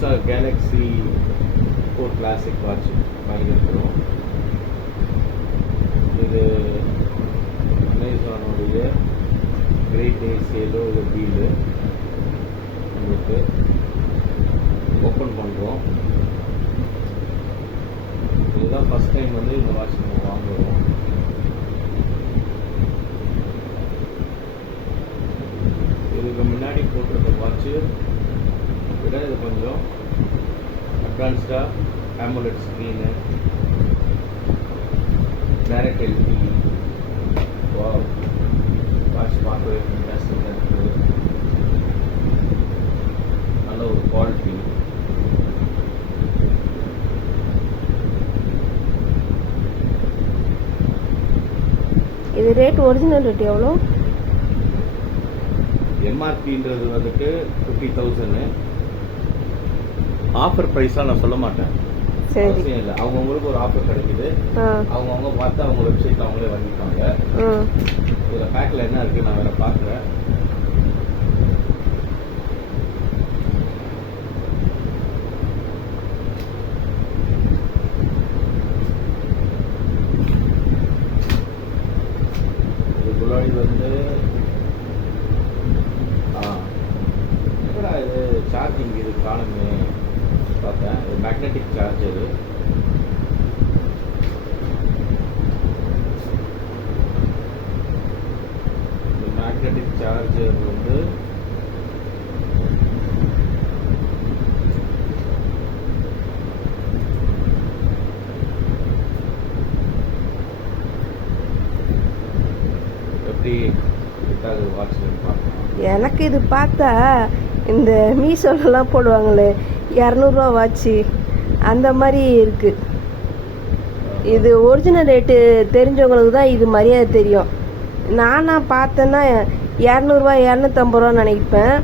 புதுசாக Galaxy 4 classic watch வாங்கியிருக்கிறோம். இது அமேசானுடைய great day Salem இது டீலு உங்களுக்கு ஓப்பன் பண்ணுறோம். இதுதான் ஃபஸ்ட் டைம் வந்து இந்த வாட்ச் நம்ம வாங்குகிறோம். இதுக்கு முன்னாடி போட்டிருக்க வாட்ச்சு விட இது கொஞ்சம் அட்வான்ஸ்டாக AMOLED screen, direct LED watch பார்க்கவே ஃபேன்டாஸ்டிக்காக இருக்குது. நல்ல ஒரு குவாலிட்டி. இது ரேட் ஒரிஜினல் ரேட் எவ்வளோ? எம்ஆர்பின்றது வந்துட்டு 50,000. ஆஃபர் ப்ரைஸாக நான் சொல்ல மாட்டேன். சரி, இல்லை, அவங்கவுங்களுக்கு ஒரு ஆஃபர் கிடைக்குது. அவங்கவுங்க பார்த்து அவங்க வெப்சைட்டில் அவங்களே வாங்கிப்பாங்க. இதில் பேக்கில் என்ன இருக்குது நான் வேறு பார்க்குறேன். இதுக்குள்ளாடி வந்து இது சார்ஜிங் இது காணுமே பார்த்தேன். இது மேக்னெட்டிக் சார்ஜரு. இந்த மேக்னெட்டிக் சார்ஜர் வந்து எப்படி வாட்ச் பார்க்கலாம். எனக்கு இது பார்த்தா இந்த மீஷோலலாம் போடுவாங்களே 200 வாட்சி அந்த மாதிரி இருக்கு. இது ஒரிஜினல் ரேட்டு தெரிஞ்சவங்களுக்கு தான் இது மரியாதை தெரியும். நானா பார்த்தேன்னா 200 250 நினைப்பேன்.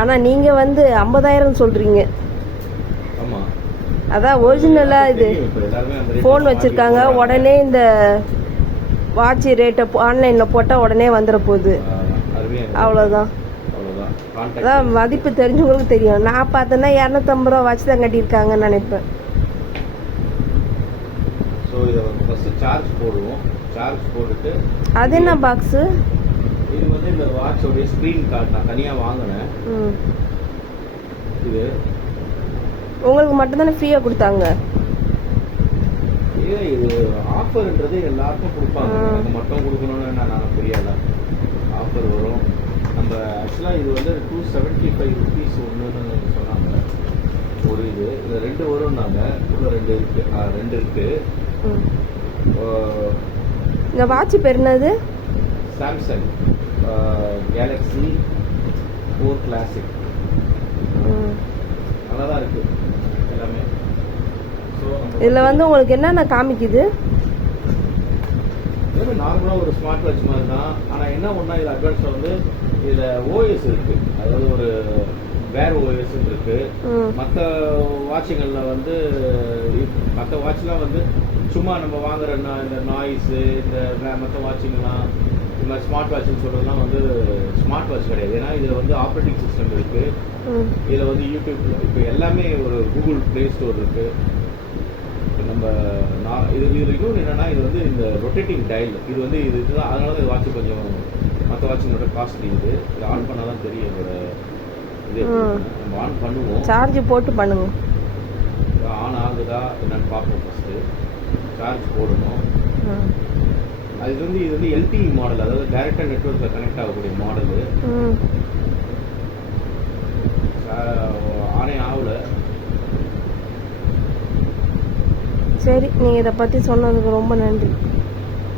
ஆனால் நீங்கள் வந்து 50,000 சொல்கிறீங்க. அதான் ஒரிஜினலாக இது ஃபோன் வச்சுருக்காங்க. உடனே இந்த வாட்சி ரேட்டை ஆன்லைனில் போட்டால் உடனே வந்துட போகுது. அவ்வளோதான். அதான் மதிப்பு தெரிஞ்சவங்களுக்கு தெரியும். நான் பார்த்தேன்னா 250 வாட்ச் தான் கட்டியிருக்காங்கன்னு நினைப்பேன். ஸோ இதை ஃபஸ்ட்டு சார்ஜ் போடுவோம். சார்ஜ் போட்டுட்டு அது என்ன பாக்ஸு? இது வந்து இந்த வாட்சோடைய ஸ்க்ரீன் கார்டு நான் தனியாக வாங்கினேன். இது உங்களுக்கு மட்டும்தானே ஃப்ரீயாக கொடுத்தாங்க? இது ஆஃபர்ன்றது எல்லாருக்கும் கொடுப்பாங்க. எனக்கு மட்டும் கொடுக்கணும்னு நான் புரியலை. ஆஃபர் வரும். நம்ம ஆக்சுவலாக இது வந்து 275 rupees ஒன்றுன்னு சொன்னாங்க. ஒரு இது 2 வரும்னாங்க. இன்னும் 2 இருக்குது. 2 இருக்குது. இந்த வாட்ச் பேர் என்னது? Samsung Galaxy 4 classic. நல்லா தான் இருக்குது எல்லாமே. ஸோ இதில் வந்து உங்களுக்கு என்னென்ன காமிக்குது? நார்மலாக ஒரு ஸ்மார்ட் வாட்ச் மாதிரி தான். ஆனால் என்ன ஒன்றா இதில் அட்வான்ஸாக வந்து இதில் ஓஎஸ் இருக்குது. அதாவது ஒரு வேர் ஓஎஸ் இருக்குது. மற்ற வாட்சுகளில் வந்து மற்ற வாட்ச்லாம் வந்து சும்மா நம்ம வாங்குற இந்த நாய்ஸு இந்த மற்ற வாட்சுங்கெல்லாம் இந்த மாதிரி ஸ்மார்ட் வாட்ச்னு சொல்கிறதுலாம் வந்து ஸ்மார்ட் வாட்ச் கிடையாது. ஏன்னா இதில் வந்து ஆப்ரேட்டிங் சிஸ்டம் இருக்குது. இதில் வந்து யூடியூப் இப்போ எல்லாமே ஒரு கூகுள் ப்ளே ஸ்டோர் இருக்குது. நம்ம இது இன்னொன்று என்னென்னா இது வந்து இந்த ரொட்டேட்டிங் டயல் இது வந்து இதுதான். அதனால தான் இது வாட்ச் கொஞ்சம் மற்ற வாட்சினோட காஸ்ட்லி. இது ஆன் பண்ணால் தான் தெரியும் இதோட இது. நம்ம ஆன் பண்ணுவோம். சார்ஜ் போட்டு பண்ணுங்க. ஆன் ஆகுதா என்னன்னு பார்ப்போம். ஃபஸ்ட்டு சார்ஜ் போடணும். அது வந்து இது வந்து எல்டிஇ மாடல், அதாவது டைரக்டாக நெட்வொர்க்கில் கனெக்ட் ஆகக்கூடிய மாடலு. ஆனே ஆகலை. சரி, நீங்கள் இதை பற்றி சொன்னதுக்கு ரொம்ப நன்றி.